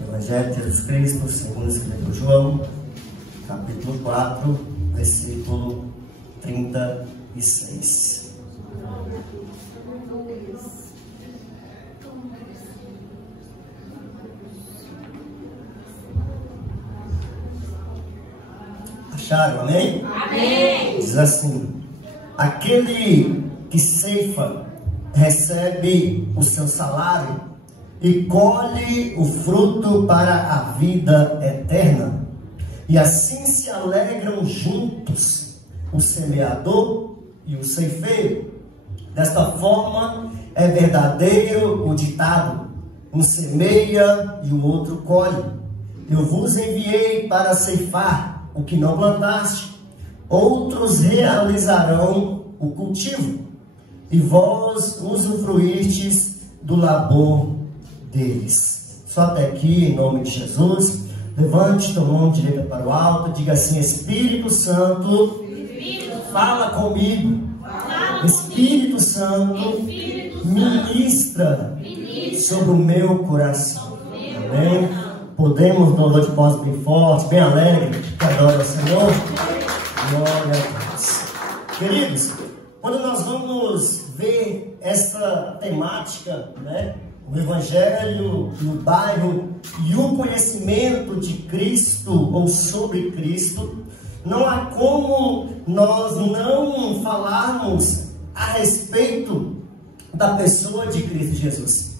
Evangelho de Jesus Cristo, segundo escreveu João, capítulo 4, versículo 36. Acharam, amém? Amém. Diz assim: aquele que ceifa recebe o seu salário e colhe o fruto para a vida eterna, e assim se alegram juntos o semeador e o ceifeiro. Desta forma é verdadeiro o ditado: um semeia e o outro colhe. Eu vos enviei para ceifar o que não plantaste, outros realizarão o cultivo, e vós usufruístes do labor deles. Só até aqui, em nome de Jesus. Levante tua mão direita para o alto, diga assim: Espírito Santo, fala comigo. Espírito Santo, ministra sobre o meu coração. Amém? Podemos dar um louvor de voz bem forte, bem alegre, que adora o Senhor. Glória a Deus. Queridos, quando nós vamos ver essa temática, né? O Evangelho no bairro e o conhecimento de Cristo ou sobre Cristo, não há como nós não falarmos a respeito da pessoa de Cristo Jesus.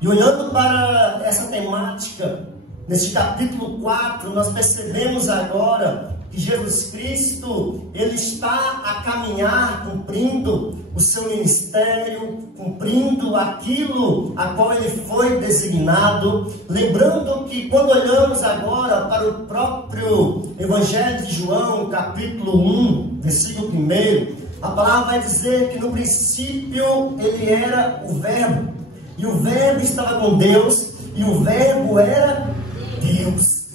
E olhando para essa temática, neste capítulo 4, nós percebemos agora que Jesus Cristo, Ele está a caminhar, cumprindo o seu ministério, cumprindo aquilo a qual Ele foi designado. Lembrando que quando olhamos agora para o próprio Evangelho de João, capítulo 1, versículo 1, a palavra vai dizer que no princípio Ele era o Verbo, e o Verbo estava com Deus, e o Verbo era Deus.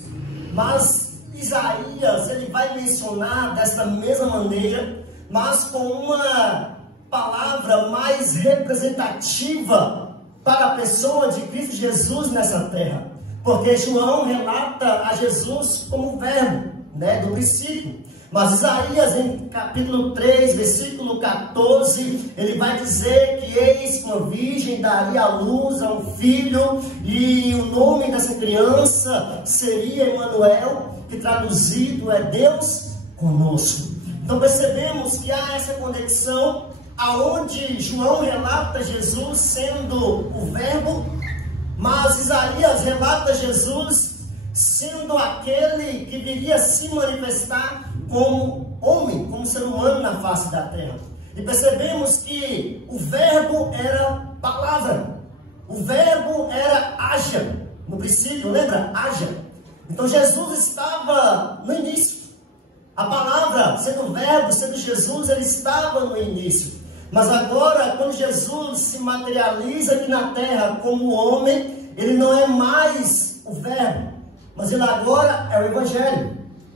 Mas Isaías, ele vai mencionar desta mesma maneira, mas com uma palavra mais representativa para a pessoa de Cristo Jesus nessa terra. Porque João relata a Jesus como o Verbo, né, do princípio. Mas Isaías, em capítulo 3, versículo 14, ele vai dizer que eis que uma virgem daria à luz a um filho, e o nome dessa criança seria Emanuel, que traduzido é Deus conosco. Então percebemos que há essa conexão, aonde João relata Jesus sendo o Verbo, mas Isaías relata Jesus sendo aquele que viria se manifestar como homem, como ser humano na face da terra. E percebemos que o Verbo era palavra, o Verbo era haja, no princípio, lembra? Haja. Então Jesus estava no início, a palavra, sendo o Verbo, sendo Jesus, ele estava no início. Mas agora, quando Jesus se materializa aqui na terra como homem, ele não é mais o Verbo, mas ele agora é o Evangelho.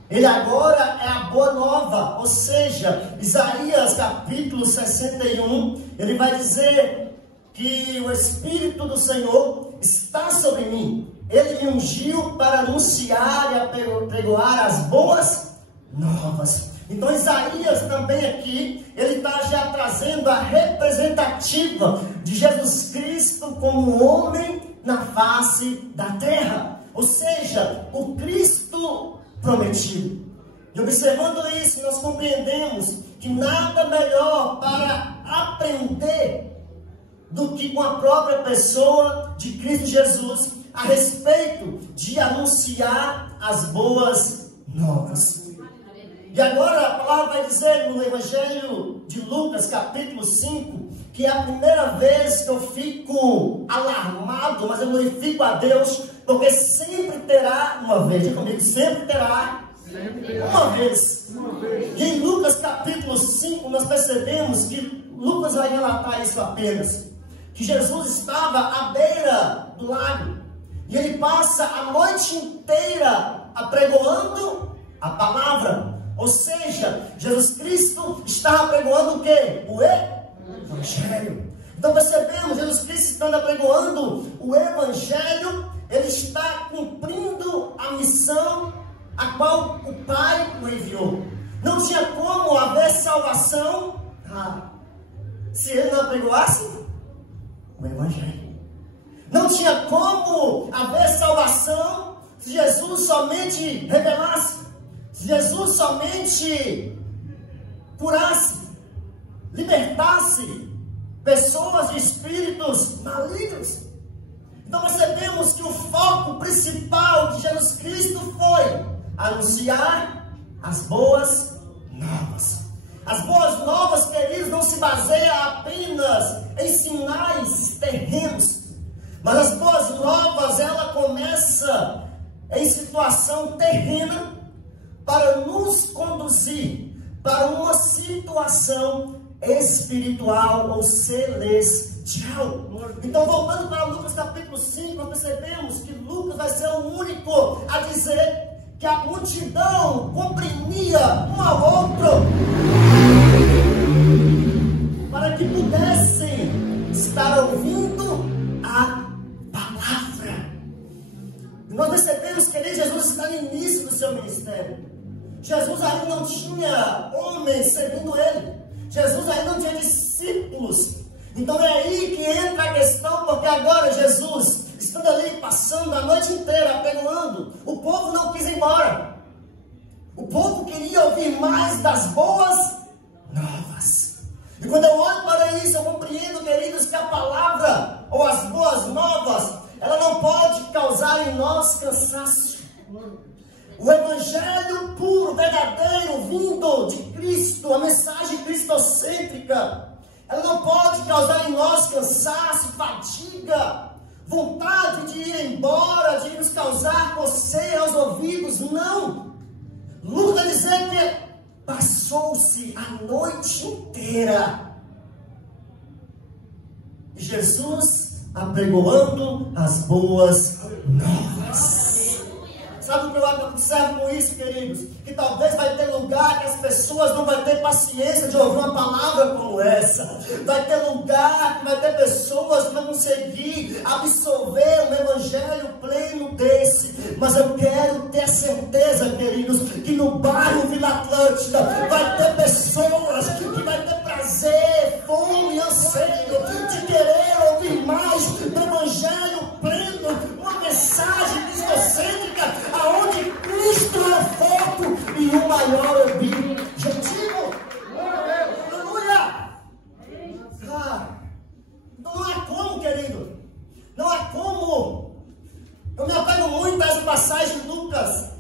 Ele agora é a boa nova, ou seja, Isaías capítulo 61, ele vai dizer que o Espírito do Senhor está sobre mim. Ele me ungiu para anunciar e apregoar as boas novas. Então Isaías também aqui, ele está já trazendo a representativa de Jesus Cristo como homem na face da terra. Ou seja, o Cristo prometido. E observando isso, nós compreendemos que nada melhor para aprender do que com a própria pessoa de Cristo Jesus a respeito de anunciar as boas novas. E agora a palavra vai dizer no Evangelho de Lucas, capítulo 5, que é a primeira vez que eu fico alarmado, mas eu glorifico a Deus, porque sempre terá uma vez. Diga comigo, sempre terá uma vez. E em Lucas capítulo 5 nós percebemos que Lucas vai relatar isso apenas, que Jesus estava à beira do lago, e ele passa a noite inteira apregoando a palavra. Ou seja, Jesus Cristo estava apregoando o quê? O Evangelho. Então percebemos, Jesus Cristo estando apregoando o Evangelho, ele está qual o Pai o enviou. Não tinha como haver salvação se ele não apregoasse o Evangelho. Não tinha como haver salvação se Jesus somente revelasse, se Jesus somente curasse, libertasse pessoas de espíritos malignos. Então percebemos que o foco principal de Jesus Cristo foi anunciar as boas novas. As boas novas, queridos, não se baseiam apenas em sinais terrenos, mas as boas novas, ela começa em situação terrena para nos conduzir para uma situação espiritual ou celestial. Então, voltando para Lucas capítulo 5, nós percebemos que Lucas vai ser o único a dizer que a multidão comprimia um ao outro para que pudessem estar ouvindo a palavra. E nós percebemos que Jesus está no início do seu ministério. Jesus ainda não tinha homens seguindo ele. Jesus ainda não tinha discípulos. Então é aí que entra a questão, porque agora Jesus, estando ali, passando a noite inteira, apelando, o povo não quis ir embora. O povo queria ouvir mais das boas novas. E quando eu olho para isso, eu compreendo, queridos, que a palavra, ou as boas novas, ela não pode causar em nós cansaço. O evangelho puro, verdadeiro, vindo de Cristo, a mensagem cristocêntrica, ela não pode causar em nós cansaço, fadiga, vontade de ir embora, de nos causar coceira aos ouvidos. Não. Lucas vai dizer que passou-se a noite inteira e Jesus apregoando as boas novas. Sabe o que eu observo com isso, queridos? Que talvez vai ter lugar que as pessoas não vão ter paciência de ouvir uma palavra como essa. Vai ter lugar que vai ter pessoas que não vão conseguir absorver um evangelho pleno desse. Mas eu quero ter certeza, queridos, que no bairro Vila Atlântida vai ter pessoas que vai ter prazer, fome, anseio de querer ouvir mais do evangelho pleno, uma mensagem cristocêntrica, aonde Cristo é o foco e o maior objetivo. Aleluia! Então não há como, querido. Não há como. Eu me apego muito a essa passagem de Lucas,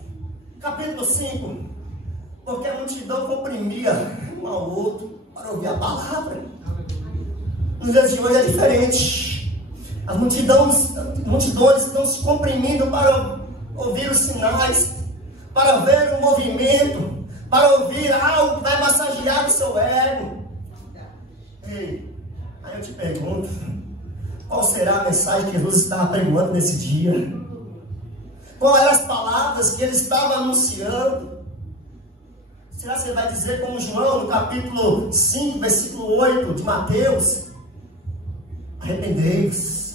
capítulo 5, porque a multidão comprimia um ao outro para ouvir a palavra. Nos dias de hoje é diferente. As multidões estão se comprimindo para ouvir os sinais, para ver o movimento, para ouvir algo que vai massagear o seu ego. Ei, aí eu te pergunto, qual será a mensagem que Jesus estava pregando nesse dia? Quais eram as palavras que ele estava anunciando? Será que você vai dizer como João, no capítulo 5, versículo 8 de Mateus? Arrependei-vos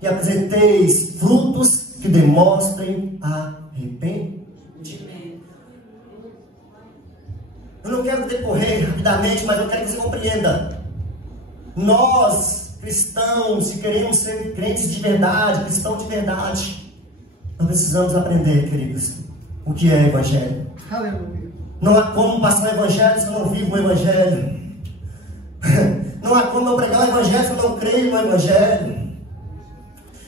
e apresenteis frutos que demonstrem arrependimento. Eu não quero decorrer rapidamente, mas eu quero que você compreenda. Nós, cristãos, se queremos ser crentes de verdade, cristãos de verdade, nós precisamos aprender, queridos, o que é evangelho. Aleluia. Não há como passar o evangelho se eu não vivo o evangelho. Não há como eu pregar o evangelho se eu não creio no evangelho.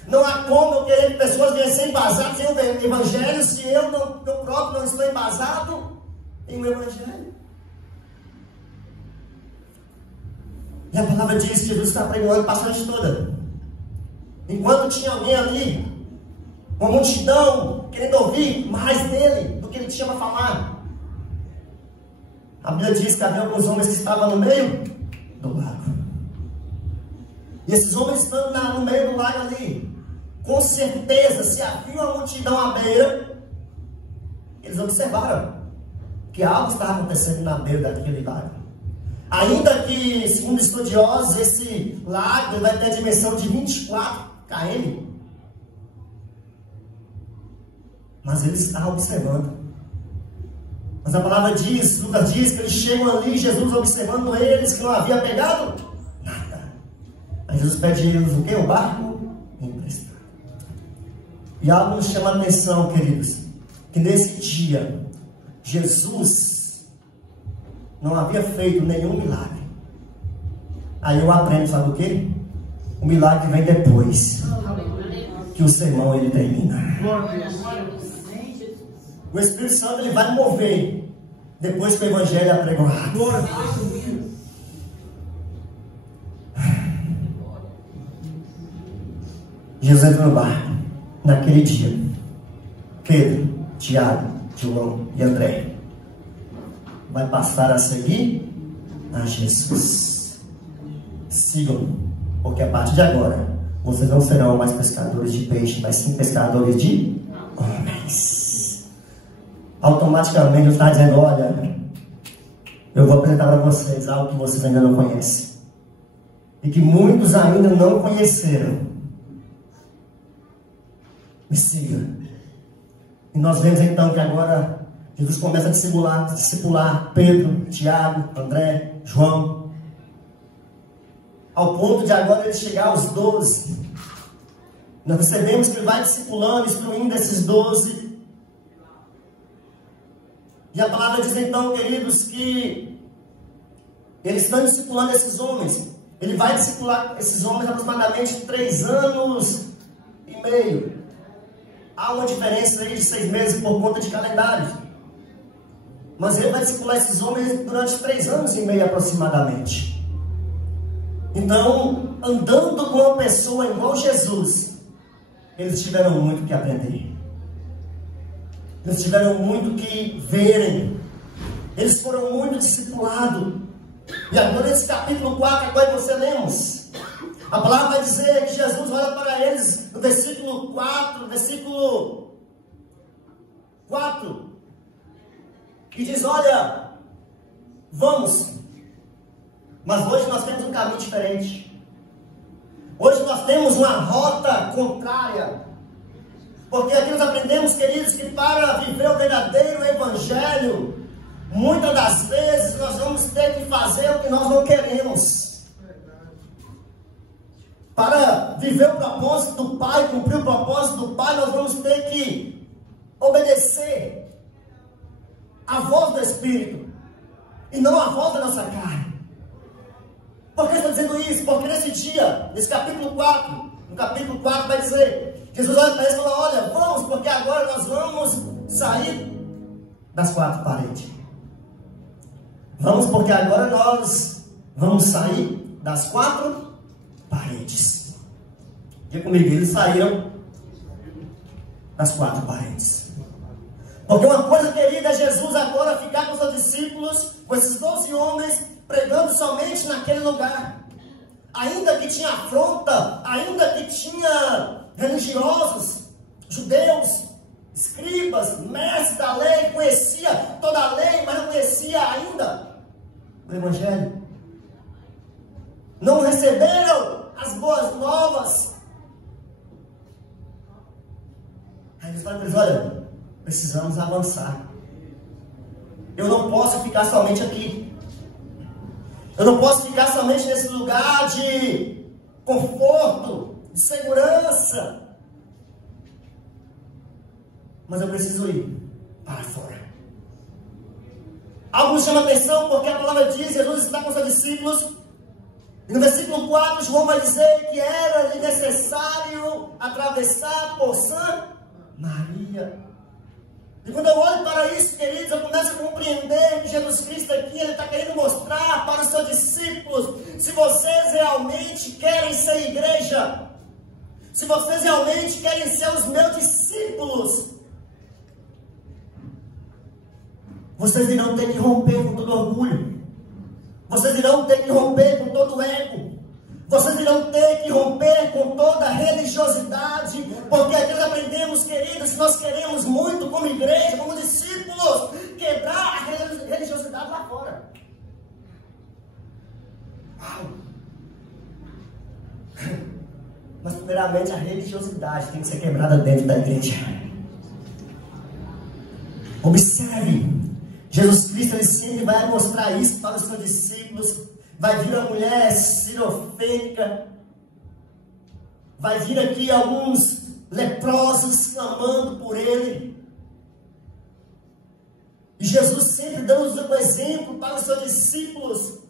Não há como eu querer que pessoas venham ser embasadas em um evangelho se eu próprio não estou embasado em um evangelho. E a palavra diz que Jesus está pregando a passagem toda. Enquanto tinha alguém ali, uma multidão querendo ouvir mais dele do que ele tinha para falar, a Bíblia diz que havia alguns homens que estavam no meio do lago. E esses homens estando no meio do lago ali, com certeza, se havia uma multidão à beira, eles observaram que algo estava acontecendo na beira daquele lago. Ainda que, segundo estudiosos, esse lago vai ter a dimensão de 24 km. Mas eles estavam observando. Mas a palavra diz, Lucas diz, que eles chegam ali, Jesus observando eles, que não havia pegado nada. Aí Jesus pede a eles o quê? O barco emprestado. E algo nos chama a atenção, queridos, que nesse dia, Jesus não havia feito nenhum milagre. Aí eu aprendo, sabe o quê? O milagre vem depois que o sermão ele termina. O Espírito Santo ele vai mover depois que o Evangelho é apregoado. Jesus entrou no barco naquele dia. Pedro, Tiago, João e André vai passar a seguir a Jesus. Sigam, porque a partir de agora vocês não serão mais pescadores de peixe, mas sim pescadores de homens. Automaticamente Deus está dizendo: olha, eu vou apresentar para vocês algo que vocês ainda não conhecem e que muitos ainda não conheceram. Me siga. E nós vemos então que agora Jesus começa a discipular Pedro, Tiago, André, João, ao ponto de agora ele chegar aos 12. Nós percebemos que ele vai discipulando, instruindo esses 12. E a palavra diz então, queridos, que eles estão discipulando esses homens. Ele vai discipular esses homens aproximadamente 3 anos e meio. Há uma diferença aí de 6 meses por conta de calendário. Mas ele vai discipular esses homens durante 3 anos e meio aproximadamente. Então, andando com uma pessoa igual Jesus, eles tiveram muito que aprender. Eles tiveram muito que verem. Eles foram muito discipulados. E agora nesse capítulo 4, agora você lemos. A palavra vai dizer que Jesus olha para eles no versículo 4, e diz: olha, vamos. Mas hoje nós temos um caminho diferente. Hoje nós temos uma rota contrária. Porque aqui nós aprendemos, queridos, que para viver o verdadeiro evangelho, muitas das vezes nós vamos ter que fazer o que nós não queremos. Para viver o propósito do Pai, cumprir o propósito do Pai, nós vamos ter que obedecer a voz do Espírito e não a voz da nossa carne. Por que eu estou dizendo isso? Porque nesse dia, nesse capítulo 4, no capítulo 4 vai dizer, Jesus olha para eles e fala: olha, vamos, porque agora nós vamos sair das 4 paredes. Vamos, porque agora nós vamos sair das 4 paredes. Diga comigo, eles saíram das 4 paredes. Porque uma coisa, querida, é Jesus agora ficar com os seus discípulos, com esses 12 homens, pregando somente naquele lugar. Ainda que tinha afronta, ainda que tinha religiosos, judeus, escribas, mestres da lei, conhecia toda a lei, mas não conhecia ainda o Evangelho. Não receberam as boas novas. Aí eles falam para eles: olha, precisamos avançar. Eu não posso ficar somente aqui. Eu não posso ficar somente nesse lugar de conforto, de segurança. Mas eu preciso ir para fora. Algo me chama a atenção, porque a palavra diz: Jesus está com seus discípulos. E no versículo 4, João vai dizer que era necessário atravessar por Samaria. E quando eu olho para isso, queridos, eu começo a compreender que Jesus Cristo aqui, Ele está querendo mostrar para os seus discípulos: se vocês realmente querem ser igreja, se vocês realmente querem ser os meus discípulos, vocês irão ter que romper com todo orgulho. Vocês irão ter que romper com todo o ego. Vocês irão ter que romper com toda a religiosidade. Porque aqui nós aprendemos, queridos, que nós queremos muito como igreja, como discípulos, quebrar a religiosidade lá fora. Mas primeiramente a religiosidade tem que ser quebrada dentro da igreja. Observe Jesus Cristo, ele sempre vai mostrar isso para os seus discípulos. Vai vir a mulher sirofênica, vai vir aqui alguns leprosos clamando por ele. E Jesus sempre dando um exemplo para os seus discípulos,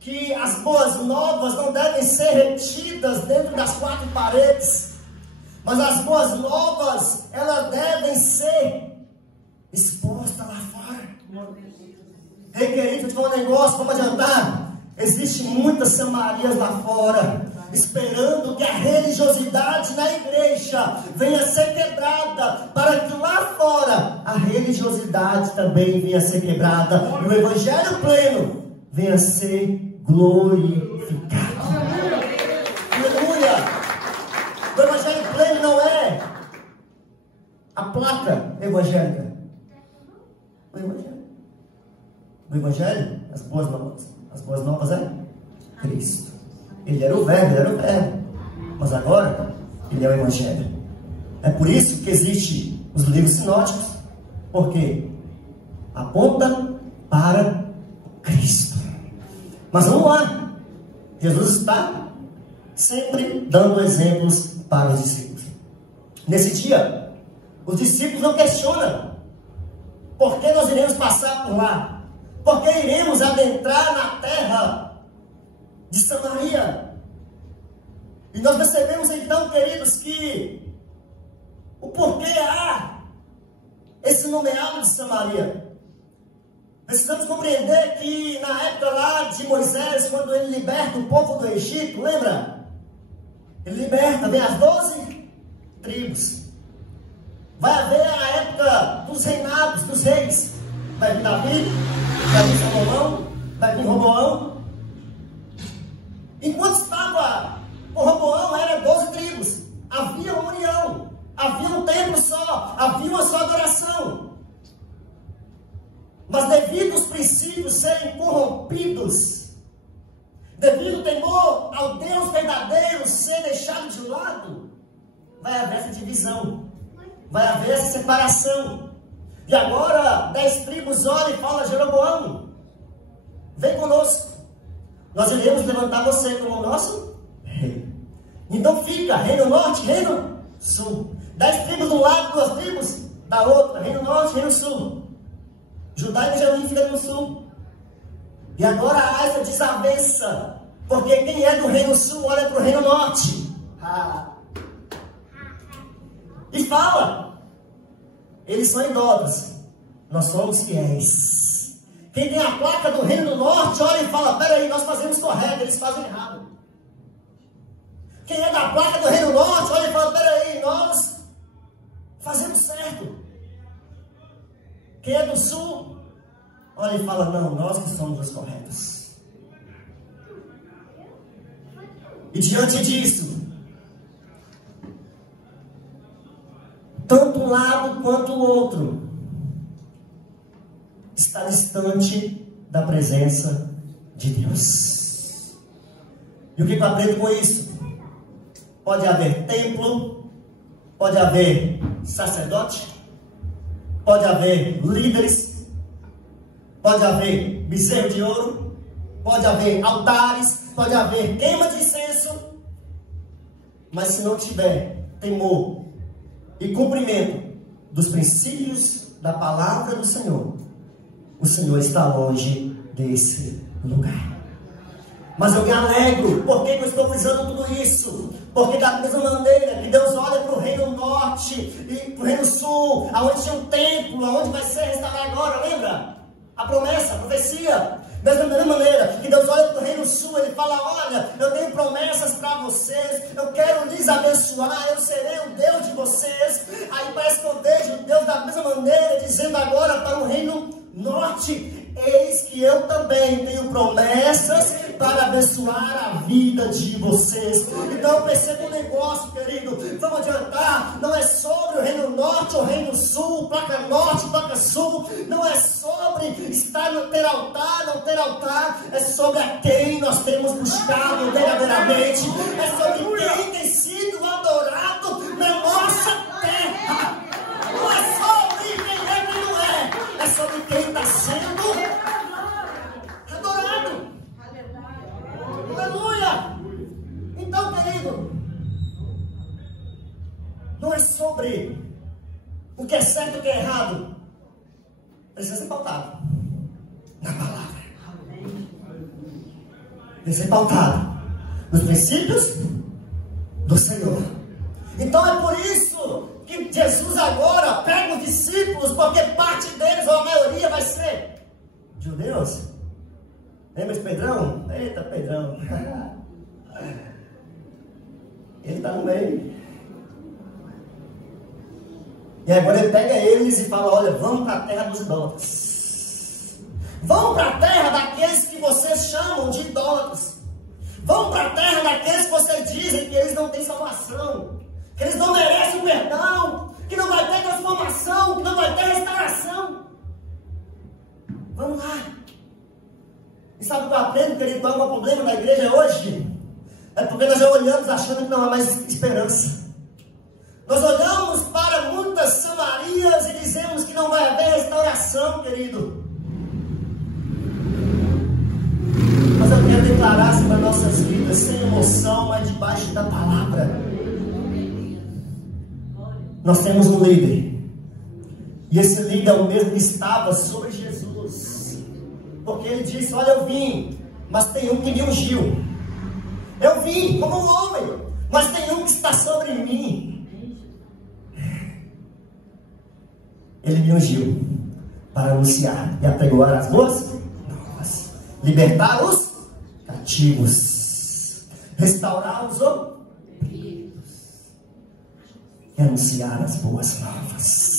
que as boas novas não devem ser retidas dentro das quatro paredes, mas as boas novas, elas devem ser expostas lá fora. Ei, querido, eu te falo um negócio, vamos adiantar. Existem muitas Samarias lá fora, esperando que a religiosidade na igreja venha a ser quebrada, para que lá fora a religiosidade também venha a ser quebrada, e o evangelho pleno venha a ser glorificado. Aleluia! O evangelho pleno não é a placa evangélica. O evangelho, as boas novas é Cristo. Ele era o verbo, mas agora ele é o evangelho. É por isso que existe os livros sinóticos, porque aponta para Cristo. Mas vamos lá, Jesus está sempre dando exemplos para os discípulos. Nesse dia, os discípulos não questionam por que nós iremos passar por lá, por que iremos adentrar na terra de Samaria. E nós percebemos então, queridos, que o porquê há esse nomeado de Samaria. Precisamos compreender que na época lá de Moisés, quando ele liberta o povo do Egito, lembra? Ele liberta, vem as 12 tribos. Vai haver a época dos reinados, dos reis. Vai vir Davi, vai vir Salomão, vai vir Roboão. Enquanto estava o Roboão, eram 12 tribos. Havia uma união, havia um templo só, havia uma só adoração. Mas devido aos princípios serem corrompidos, devido ao temor ao Deus verdadeiro ser deixado de lado, vai haver essa divisão, vai haver essa separação. E agora 10 tribos olham e falam: Jeroboão, vem conosco, nós iremos levantar você como nosso rei. Então fica reino norte, reino sul. 10 tribos de um lado, 2 tribos da outra, reino norte, reino sul. Judá e Benjamim fica no sul. E agora há essa desavença, porque quem é do reino sul olha para o reino norte. E fala: eles são idólatras, nós somos fiéis. Quem tem a placa do reino do norte olha e fala: peraí, nós fazemos correto, eles fazem errado. Quem é da placa do reino norte olha e fala: peraí, nós fazemos certo. Quem é do sul olha e fala: não, nós que somos os corretos. E diante disso, tanto um lado quanto o outro está distante da presença de Deus. E o que eu aprendo com isso? Pode haver templo, pode haver sacerdote, pode haver líderes, pode haver bezerro de ouro, pode haver altares, pode haver queima de incenso, mas se não tiver temor e cumprimento dos princípios da palavra do Senhor, o Senhor está longe desse lugar. Mas eu me alegro. Por que eu estou frisando tudo isso? Porque da mesma maneira que Deus olha para o reino norte e para o reino sul, aonde tinha um templo, aonde vai ser restaurado agora, lembra? A promessa, a profecia. Da mesma maneira que Deus olha para o reino sul, Ele fala: olha, eu tenho promessas para vocês, eu quero lhes abençoar, eu serei o Deus de vocês. Aí parece que eu vejo Deus da mesma maneira, dizendo agora para o reino norte: eis que eu também tenho promessas para abençoar a vida de vocês. Então perceba um negócio, querido, vamos adiantar, não é sobre o reino norte ou reino sul, placa norte, placa sul, não é sobre estar no ter altar, não ter altar, é sobre a quem nós temos buscado verdadeiramente, é sobre quem tem sido adorado na nossa terra. Não é sobre quem é quem não é, é sobre quem não é sobre o que é certo e o que é errado. Precisa ser pautado na palavra. Precisa ser pautado nos princípios do Senhor. Então é por isso que Jesus agora pega os discípulos, porque parte deles, ou a maioria, vai ser judeus. Lembra de Pedrão? Eita, Pedrão. Ele está no meio. E agora ele pega eles e fala: olha, vamos para a terra dos idólatras. Vamos para a terra daqueles que vocês chamam de idólatras. Vamos para a terra daqueles que vocês dizem que eles não têm salvação, que eles não merecem o perdão, que não vai ter transformação, que não vai ter restauração. Vamos lá. E sabe o que eu aprendo, querido? Qual é o problema da igreja hoje? É porque nós já olhamos achando que não há mais esperança. Nós olhamos para muitas Samarias e dizemos que não vai haver restauração, querido. Mas eu quero declarar sobre as nossas vidas, sem emoção, mas debaixo da palavra. Nós temos um líder. E esse líder é o mesmo que estava sobre Jesus. Porque ele disse: olha, eu vim, mas tem um que me ungiu. Eu vim como um homem, mas tem um que está sobre mim. Ele me ungiu para anunciar e apregoar as boas novas, libertar os cativos, restaurar os oprimidos e anunciar as boas novas.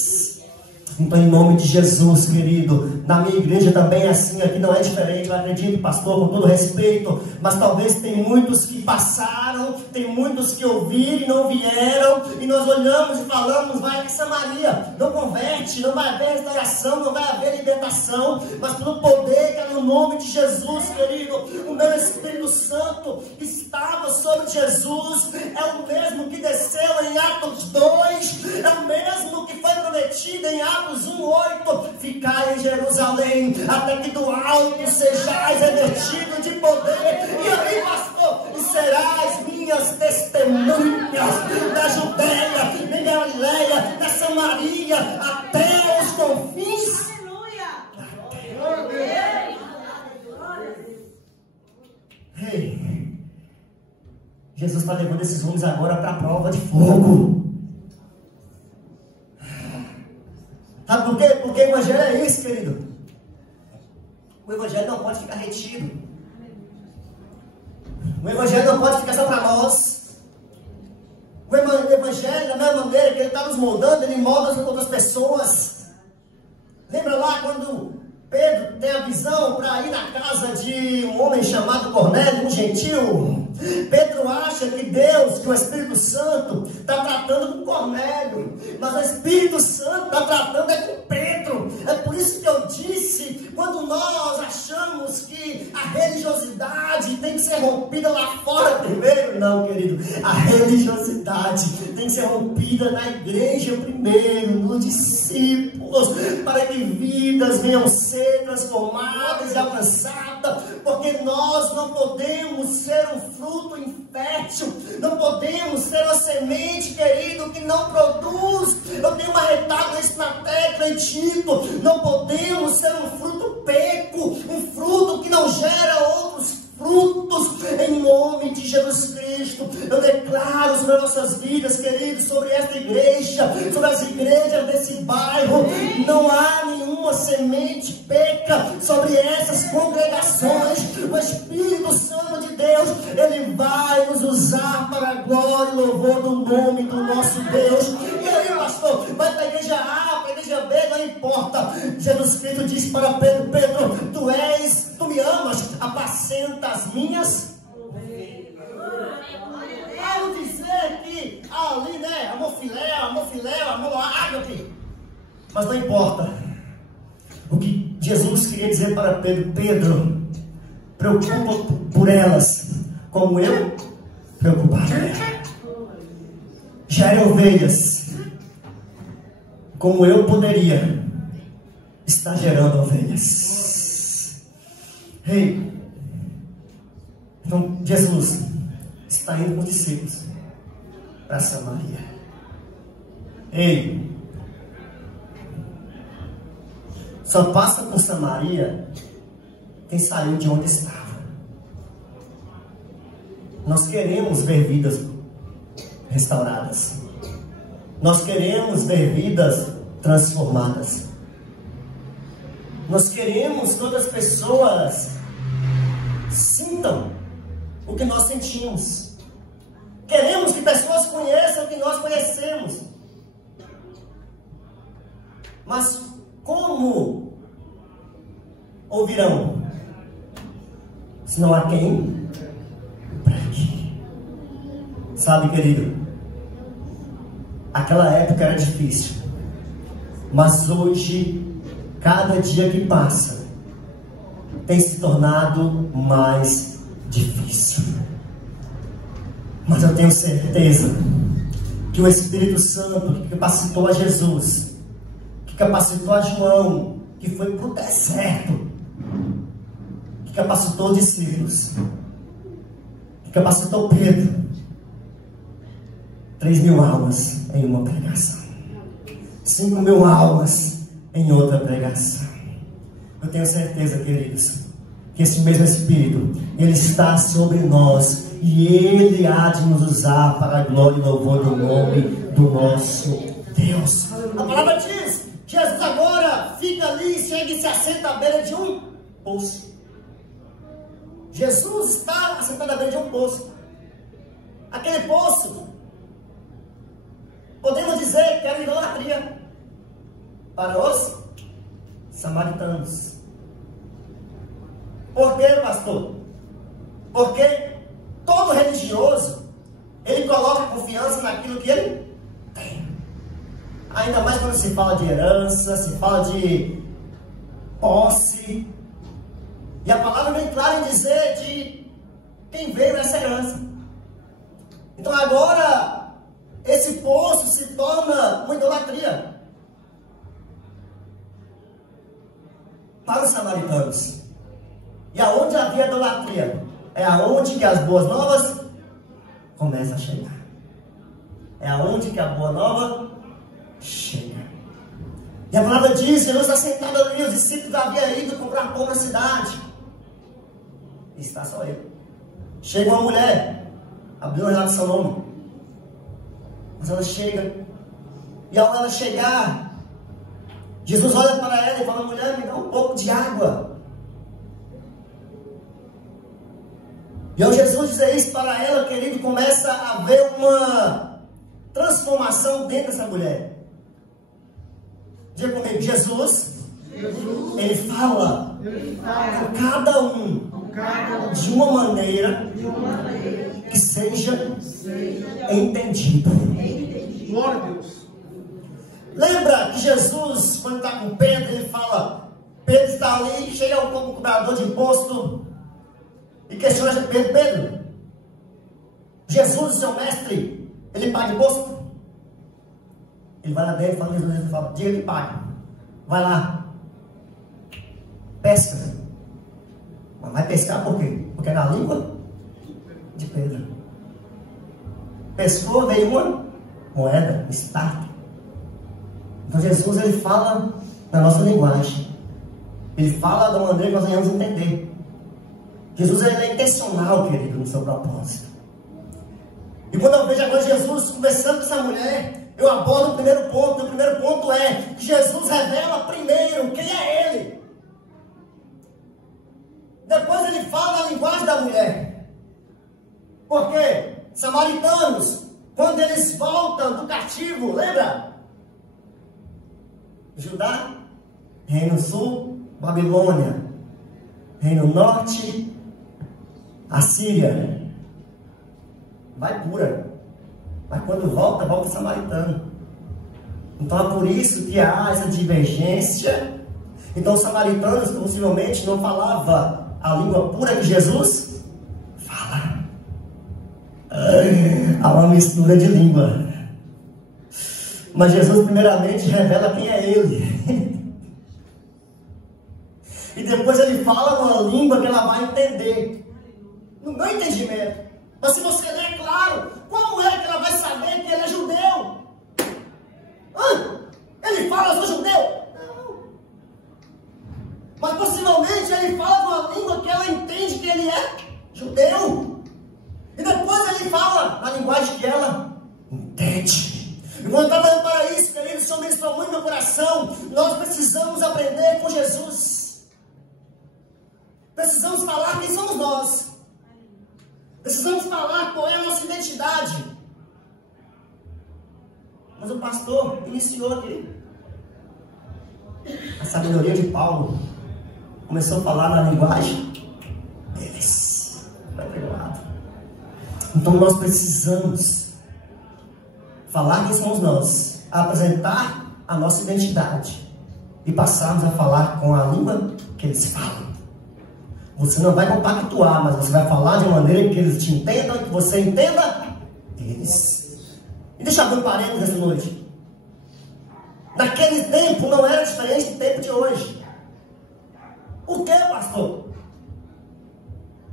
Então, em nome de Jesus, querido, na minha igreja também é assim, aqui não é diferente. Eu acredito, pastor, com todo respeito, mas talvez tem muitos que passaram, tem muitos que ouviram e não vieram, e nós olhamos e falamos: vai que Samaria não converte, não vai haver restauração, não vai haver libertação, mas pelo poder que é no nome de Jesus, querido, o meu Espírito Santo que estava sobre Jesus é o mesmo que desceu em Atos 2, é o mesmo que foi prometido em Atos 1:8, ficai em Jerusalém, até que do alto sejais revestido de poder. E aí, pastor, e serás minhas testemunhas da Judéia, da Galileia, da Samaria, até os confins. Ei, Jesus está levando esses homens agora para a prova de fogo. Sabe por quê? Porque o evangelho é isso, querido. O evangelho não pode ficar retido. O evangelho não pode ficar só para nós. O evangelho, da mesma maneira que ele está nos moldando, ele molda as outras pessoas. Lembra lá quando Pedro tem a visão para ir na casa de um homem chamado Cornélio, um gentil? Pedro acha que Deus, que o Espírito Santo está tratando com Cornélio, mas o Espírito Santo está tratando com Pedro. É por isso que eu disse, quando nós achamos que a religiosidade tem que ser rompida lá fora primeiro, não, querido, a religiosidade tem que ser rompida na igreja primeiro, nos discípulos, para que vidas venham ser transformadas e alcançadas, porque nós não podemos ser um fruto infértil, não podemos ser uma semente, querido, que não produz. Eu tenho marretado isso na tecla e dito: não podemos ser um fruto peco, um fruto que não gera outros frutos, em nome de Jesus Cristo. Eu declaro sobre as nossas vidas, queridos, sobre esta igreja, sobre as igrejas desse bairro, não há nenhuma semente peca sobre essas congregações. O Espírito Santo de Deus, ele vai nos usar para a glória e louvor do nome do nosso Deus. E aí, pastor, vai para a igreja A, para a igreja B, não importa. Jesus Cristo disse para Pedro: Pedro, tu me amas, apacenta as minhas. Ao dizer que ali, né, amor ágape. Mas não importa. O que Jesus queria dizer para Pedro: Pedro, preocupa por elas, como eu preocupava. Gere ovelhas, como eu poderia estar gerando ovelhas. Ei, então Jesus está indo com os discípulos para Samaria. Ei, só passa por Samaria quem saiu de onde estava. Nós queremos ver vidas restauradas. Nós queremos ver vidas transformadas. Nós queremos que outras pessoas sintam o que nós sentimos. Queremos que pessoas conheçam o que nós conhecemos. Mas como ouvirão se não há quem pregue? Sabe, querido, aquela época era difícil, mas hoje, cada dia que passa, tem se tornado mais difícil. Mas eu tenho certeza que o Espírito Santo, que capacitou a Jesus, que capacitou a João, que foi para o deserto, que capacitou os discípulos, que capacitou Pedro, 3.000 almas em uma pregação, 5.000 almas em outra pregação. Eu tenho certeza, queridos, que esse mesmo Espírito, Ele está sobre nós, e Ele há de nos usar para a glória e louvor do nome do nosso Deus. A palavra diz: Jesus agora fica ali, chega e se assenta à beira de um poço. Jesus está assentado à beira de um poço. Aquele poço, podemos dizer que era idolatria para os samaritanos. Por quê, pastor? Porque todo religioso, ele coloca confiança naquilo que ele tem. Ainda mais quando se fala de herança, se fala de posse. E a palavra é bem clara em dizer de quem veio nessa herança. Então agora, esse poço se torna uma idolatria para os samaritanos. E aonde havia idolatria, é aonde que as boas novas começam a chegar. É aonde que a boa nova chega. E a palavra diz: Jesus está sentado ali, os discípulos haviam ido comprar pão na cidade. E está só ele. Chega uma mulher, abriu o relato do seu nome. Mas ela chega, e ao ela chegar, Jesus olha para ela e fala: mulher, me dá um pouco de água. E ao Jesus dizer isso para ela, querido, começa a haver uma transformação dentro dessa mulher. Diga comigo: Jesus, Ele fala com cada um de uma maneira que seja entendido. Glória a Deus. Lembra que Jesus, quando está com Pedro, ele fala: Pedro está ali, chega um cobrador de imposto e questiona Pedro: Pedro, Jesus, seu mestre, ele paga imposto? Ele vai lá dentro e fala: Jesus, fala: diga que paga. Vai lá, pesca. Mas vai pescar por quê? Porque é na língua de Pedro. Pescou, veio uma moeda, estátua. Então Jesus, ele fala na nossa linguagem. Ele fala da maneira que nós venhamos entender. Jesus, ele é intencional, querido, no seu propósito. E quando eu vejo agora Jesus conversando com essa mulher, eu abordo o primeiro ponto. O primeiro ponto é que Jesus revela primeiro quem é Ele. Depois ele fala a linguagem da mulher. Por quê? Samaritanos, quando eles voltam do cativo, lembra? Judá, Reino Sul, Babilônia. Reino Norte, Assíria. Vai pura. Mas quando volta, volta samaritano. Então é por isso que há essa divergência. Então os samaritanos possivelmente não falavam a língua pura que Jesus fala. Há uma mistura de língua. Mas Jesus primeiramente revela quem é Ele. E depois Ele fala uma língua que ela vai entender. No meu entendimento. Mas se você ler, claro, como é que ela vai saber que ele é judeu? ele fala, eu sou judeu? Não. Mas possivelmente ele fala uma língua que ela entende que ele é judeu. E depois ele fala na linguagem que ela entende. E quando eu estava falando para isso, querido, isso ministrou muito no meu coração. Nós precisamos aprender com Jesus. Precisamos falar quem somos nós. Precisamos falar qual é a nossa identidade. Mas o pastor iniciou aqui. A sabedoria de Paulo começou a falar na linguagem deles. Vai pelo lado. Então nós precisamos falar quem somos nós, apresentar a nossa identidade e passarmos a falar com a língua que eles falam. Você não vai compactuar, mas você vai falar de uma maneira que eles te entendam, que você entenda eles. E deixa eu abrir um parênteses essa noite. Naquele tempo não era diferente do tempo de hoje. Por quê, pastor?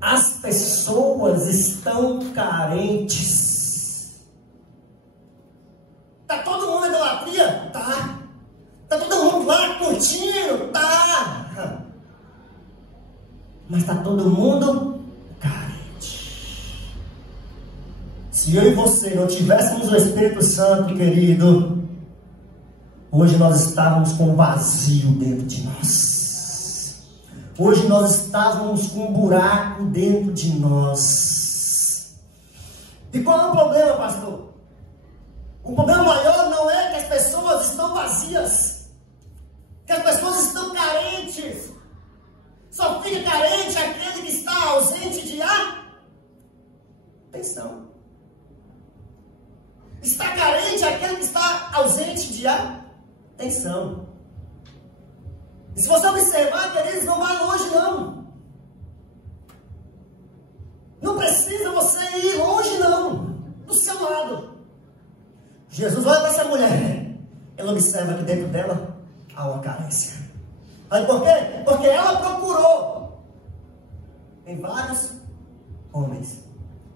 As pessoas estão carentes. Está todo mundo em idolatria? Tá. Está todo mundo lá curtindo? Tá. Mas está todo mundo carente. Se eu e você não tivéssemos o Espírito Santo, querido, hoje nós estávamos com um vazio dentro de nós. Hoje nós estávamos com um buraco dentro de nós. E qual é o problema, pastor? O problema maior não é que as pessoas estão vazias, que as pessoas estão carentes. Só fica carente aquele que está ausente de atenção. Está carente aquele que está ausente de atenção. E se você observar, queridos, não vai longe não. Não precisa você ir longe não. Do seu lado. Jesus olha para essa mulher. Ele observa que dentro dela há uma carência. Sabe por quê? Porque ela procurou em vários homens.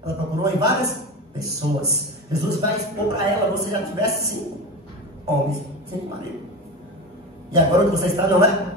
Ela procurou em várias pessoas. Jesus vai expor para ela, você já tivesse 5 homens, 5 maridos. E agora onde você está não é?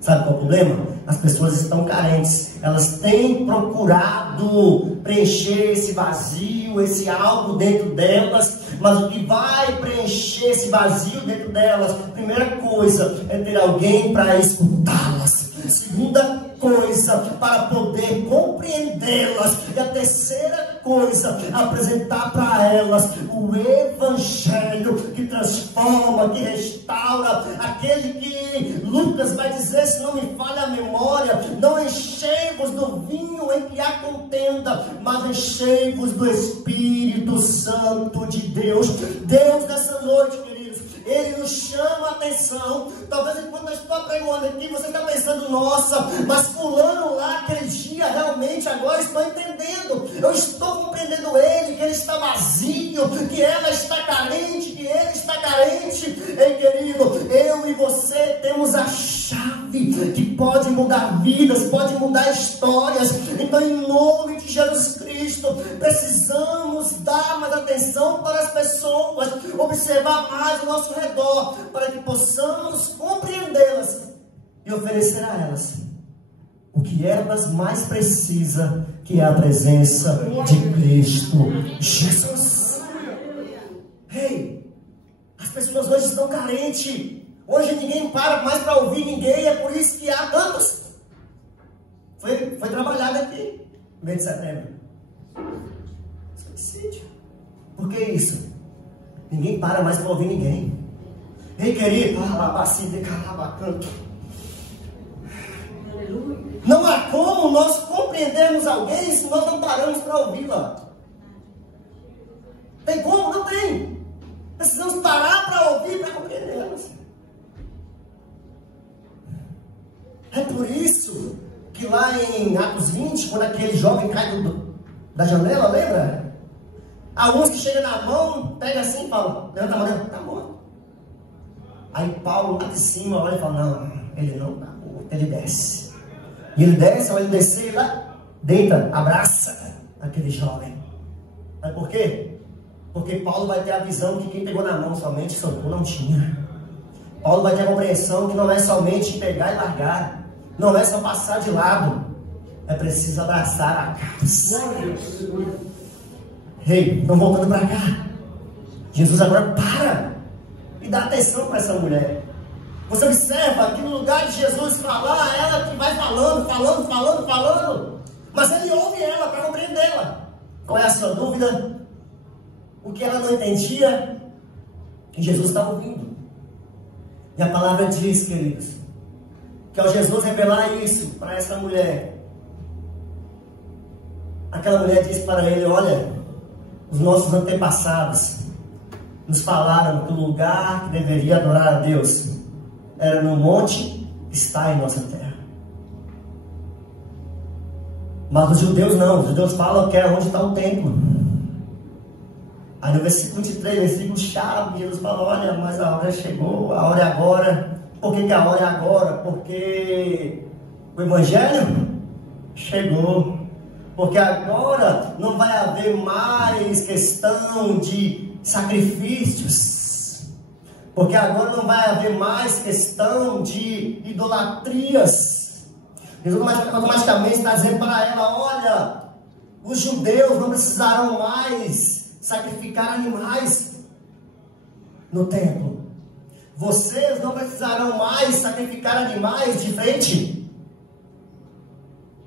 Sabe qual é o problema? As pessoas estão carentes. Elas têm procurado preencher esse vazio, esse algo dentro delas. Mas o que vai preencher esse vazio dentro delas, primeira coisa, é ter alguém para escutá-las. Segunda coisa, para poder compreendê-las. E a terceira coisa, apresentar para elas o Evangelho que transforma, que restaura. Aquele que Lucas vai dizer, se não me falha a memória, não enchei-vos do vinho em que há contenda, mas enchei-vos do Espírito Santo de Deus. Deus nessa noite, queridos, Ele nos chama a atenção. Talvez enquanto eu estou pregando aqui, você está pensando, nossa, mas fulano lá aquele dia, realmente agora estou entendendo. Eu estou compreendendo ele, que ele está vazio, que ela está carente, que ele está carente. Ei, querido, eu e você temos a chave que pode mudar vidas, pode mudar histórias. Então, em nome de Jesus Cristo, precisamos dar mais atenção para as pessoas, observar mais o nosso redor, para que possamos compreendê-las e oferecer a elas o que elas mais precisam, que é a presença de Cristo Jesus. Ei, as pessoas hoje estão carentes. Hoje ninguém para mais para ouvir ninguém. É por isso que há tantos. Foi trabalhado aqui no mês de setembro. Suicídio. Por que isso? Ninguém para mais para ouvir ninguém. Ei, querido, não há como nós compreendermos alguém se nós não paramos para ouvi-la. Tem como? Não tem. Precisamos parar para ouvir, para compreendê-las. É por isso que lá em Atos 20, quando aquele jovem cai da janela, lembra? Alguns que chegam na mão, pega assim e fala, levanta a mão, tá morto. Aí Paulo lá de cima olha e fala, não, ele não tá morto, ele desce. E ele desce, ao ele descer, ele lá deita, abraça aquele jovem. Sabe por quê? Porque Paulo vai ter a visão que quem pegou na mão somente soltou, não tinha. Paulo vai ter a compreensão que não é somente pegar e largar, não é só passar de lado, é preciso abraçar a causa. Ei, não voltando para cá, Jesus agora para e dá atenção para essa mulher. Você observa que no lugar de Jesus falar, ela que vai falando, mas ele ouve ela para compreendê-la. Qual é a sua dúvida? O que ela não entendia, que Jesus está ouvindo. E a palavra diz, queridos, que ao Jesus revelar isso para essa mulher, aquela mulher disse para ele: olha, os nossos antepassados nos falaram que o lugar que deveria adorar a Deus era no monte que está em nossa terra. Mas os judeus não, os judeus falam que é onde está o templo. Aí no versículo 23, versículo chave, Jesus fala: olha, mas a hora chegou, a hora é agora. Por que a hora é agora? Porque o Evangelho chegou. Porque agora não vai haver mais questão de sacrifícios. Porque agora não vai haver mais questão de idolatrias. Jesus automaticamente está dizendo para ela: olha, os judeus não precisarão mais sacrificar animais no templo. Vocês não precisarão mais sacrificar animais de frente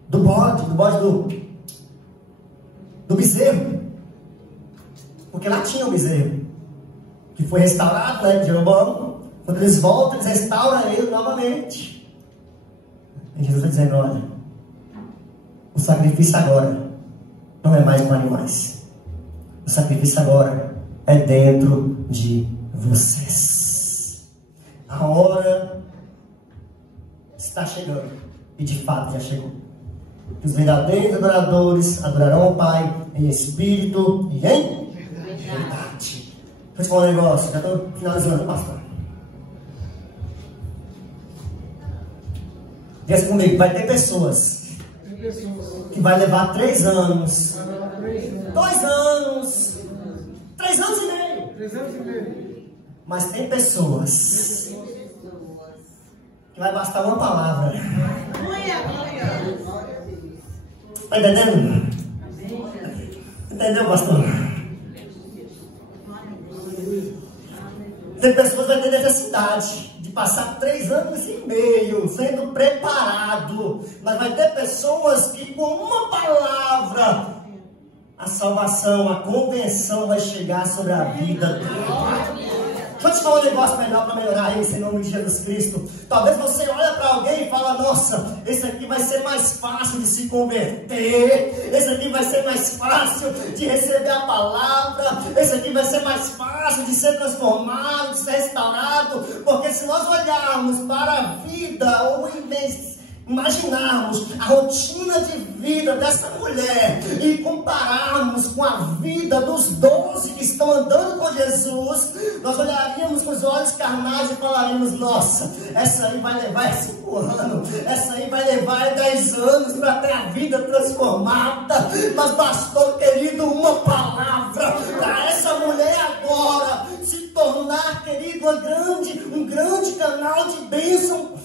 do bode do bezerro. Porque lá tinha um bezerro que foi restaurado, né, de Jeroboão. Quando eles voltam, eles restauram ele novamente. E Jesus vai dizendo: olha, o sacrifício agora não é mais com animais. O sacrifício agora é dentro de vocês. A hora está chegando. E de fato já chegou. Os verdadeiros adoradores adorarão o Pai em espírito e em verdade. Deixa eu te falar um negócio. Já estou finalizando, pastor. Diga comigo, vai ter pessoas que vai levar 3 anos, 2 anos, 3 anos e meio. Mas tem pessoas que vai bastar uma palavra. Está entendendo? Entendeu, pastor? Tem pessoas que vão ter necessidade de passar 3 anos e meio sendo preparado. Mas vai ter pessoas que com uma palavra a salvação, a convenção vai chegar sobre a vida dela. Deixa eu te falar um negócio melhor para melhorar isso em nome de Jesus Cristo. Talvez você olhe para alguém e fala: nossa, esse aqui vai ser mais fácil de se converter, esse aqui vai ser mais fácil de receber a palavra, esse aqui vai ser mais fácil de ser transformado, de ser restaurado. Porque se nós olharmos para a vida ou imaginarmos a rotina de vida dessa mulher e compararmos com a vida dos 12 que estão andando com Jesus, nós olharíamos com os olhos carnais e falaríamos: nossa, essa aí vai levar 5 anos, essa aí vai levar 10 anos para ter a vida transformada. Mas bastou, querido, uma palavra para essa mulher agora se tornar, querido, um grande canal de bênção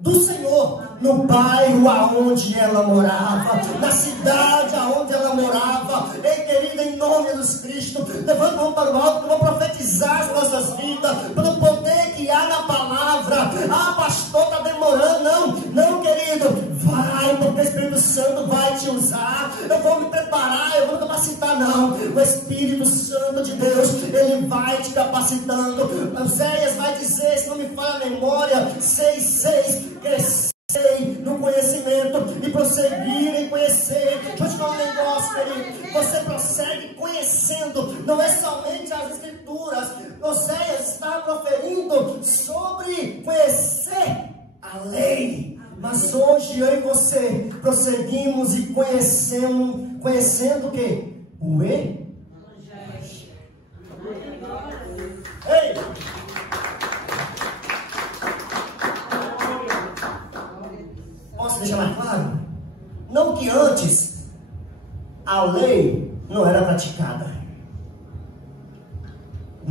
do Senhor, no bairro aonde ela morava, na cidade aonde ela morava. Ei, querida, em nome de Jesus Cristo, levanta a mão para o alto, que eu vou profetizar as nossas vidas, pelo poder que há na palavra. Ah, pastor, está demorando. Não, querido, vai, porque o Espírito Santo vai te usar. Eu vou me preparar, eu vou me capacitar, não. O Espírito Santo de Deus, ele vai te capacitando. Oséias vai dizer, se não me falha a memória, 6:6, crescei no conhecimento e prosseguir em conhecer. Deixa eu te falar um negócio, querido. Você prossegue conhecendo, não é somente as Escrituras. Oséias está proferindo sobre conhecer a lei. Mas hoje eu e você prosseguimos e conhecendo o quê? O Evangelho. Ei! Posso deixar mais claro? Não que antes a lei não era praticada.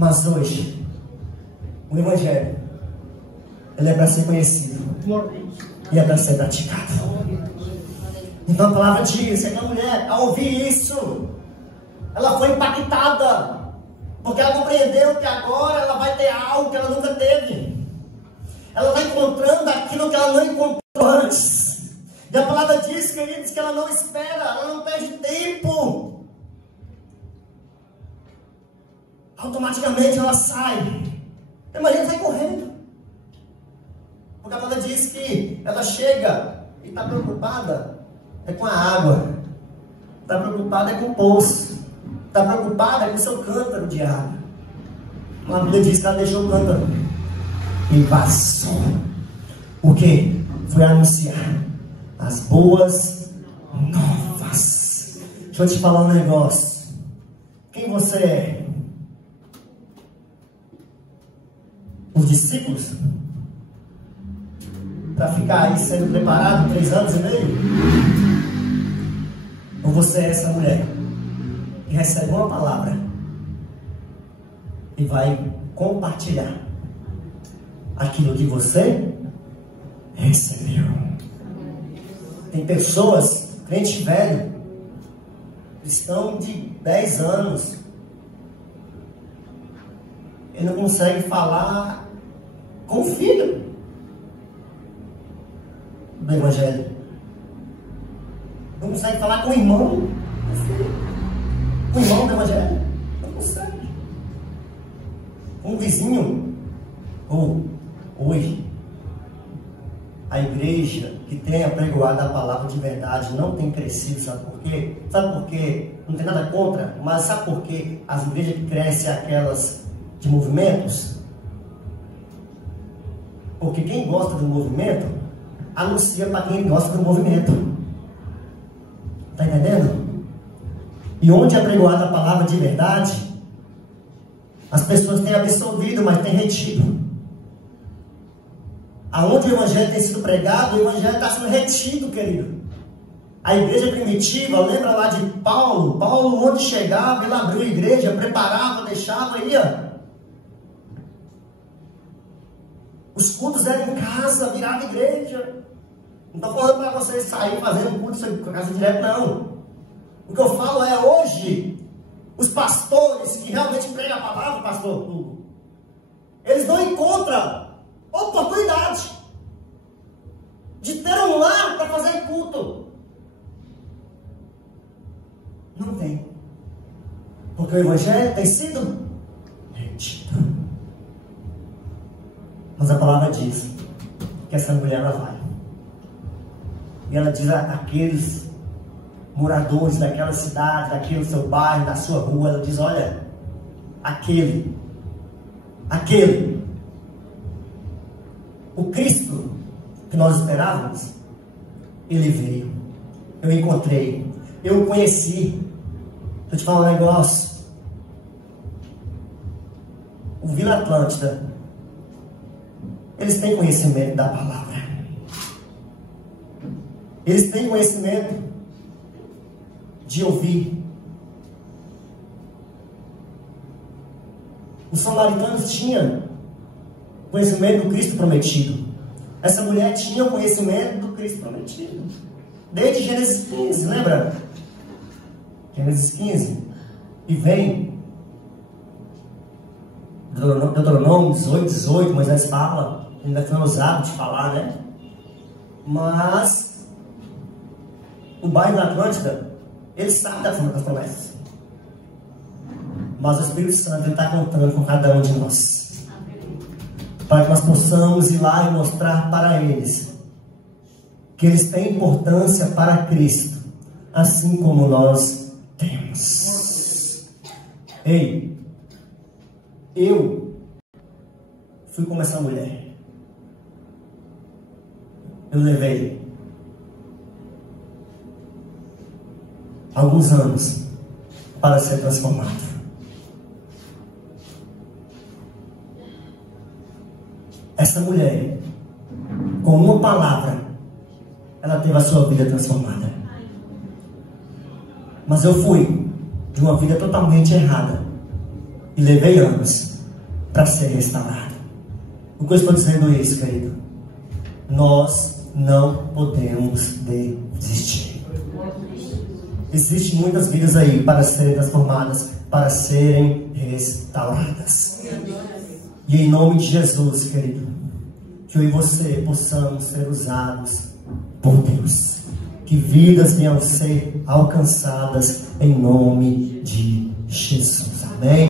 Mas hoje, o Evangelho, ele é para ser conhecido e é para ser praticado. Então a palavra diz que a mulher, ao ouvir isso, ela foi impactada, porque ela compreendeu que agora ela vai ter algo que ela nunca teve. Ela está encontrando aquilo que ela não encontrou antes. E a palavra diz, queridos, que ela não espera, ela não perde tempo. Automaticamente ela sai. A Maria sai correndo. Porque a palavra diz que ela chega e está preocupada com a água. Está preocupada com o poço. Está preocupada com o seu cântaro de água. A Bíblia diz que ela deixou o cântaro e vazou. O que? Foi anunciar as boas novas. Deixa eu te falar um negócio. Quem você é? Os discípulos? Para ficar aí sendo preparado 3 anos e meio? Ou você é essa mulher que recebe uma palavra e vai compartilhar aquilo que você recebeu? Tem pessoas, crente velho, cristão de 10 anos, ele não consegue falar com o filho do Evangelho. Não consegue falar com o irmão, com o irmão do Evangelho. Não consegue. Com o vizinho. Hoje, a igreja que tem apregoado a palavra de verdade não tem crescido, sabe por quê? Sabe por quê? Não tem nada contra, mas sabe por quê? As igrejas que crescem aquelas de movimentos? Porque quem gosta do movimento anuncia para quem gosta do movimento. Está entendendo? E onde é apregoada a palavra de verdade, as pessoas têm absorvido, mas têm retido. Aonde o Evangelho tem sido pregado, o Evangelho está sendo retido, querido. A igreja primitiva, lembra lá de Paulo? Paulo, onde chegava, ele abriu a igreja, preparava, deixava, ia. Os cultos eram em casa, virava igreja. Não estou falando para vocês sair fazendo culto em casa direto, não. O que eu falo é hoje, os pastores que realmente pregam a palavra, pastor Hugo, eles não encontram oportunidade de ter um lar para fazer culto. Não tem. Porque o Evangelho tem sido retido. Mas a palavra diz que essa mulher ela vai. E ela diz àqueles moradores daquela cidade, daquele seu bairro, da sua rua, ela diz: olha, aquele, o Cristo que nós esperávamos, ele veio. Eu encontrei, eu o conheci. Deixa eu te falar um negócio. O Vila Atlântida, eles têm conhecimento da palavra. Eles têm conhecimento de ouvir. Os samaritanos tinham conhecimento do Cristo prometido. Essa mulher tinha o conhecimento do Cristo prometido. Desde Gênesis 15, lembra? Gênesis 15. E vem Deuteronômio 18, Moisés fala, ainda foi usado de falar, né? Mas o bairro da Atlântida, ele sabe das promessas. Mas o Espírito Santo está contando com cada um de nós, para que nós possamos ir lá e mostrar para eles que eles têm importância para Cristo, assim como nós temos. Ei, eu fui como essa mulher. Eu levei alguns anos para ser transformado. Essa mulher, com uma palavra, ela teve a sua vida transformada. Mas eu fui de uma vida totalmente errada e levei anos para ser restaurado. O que eu estou dizendo isso, querido? Nós não podemos desistir. Existem muitas vidas aí para serem transformadas, para serem restauradas. E em nome de Jesus, querido, que eu e você possamos ser usados por Deus. Que vidas venham ser alcançadas em nome de Jesus. Amém.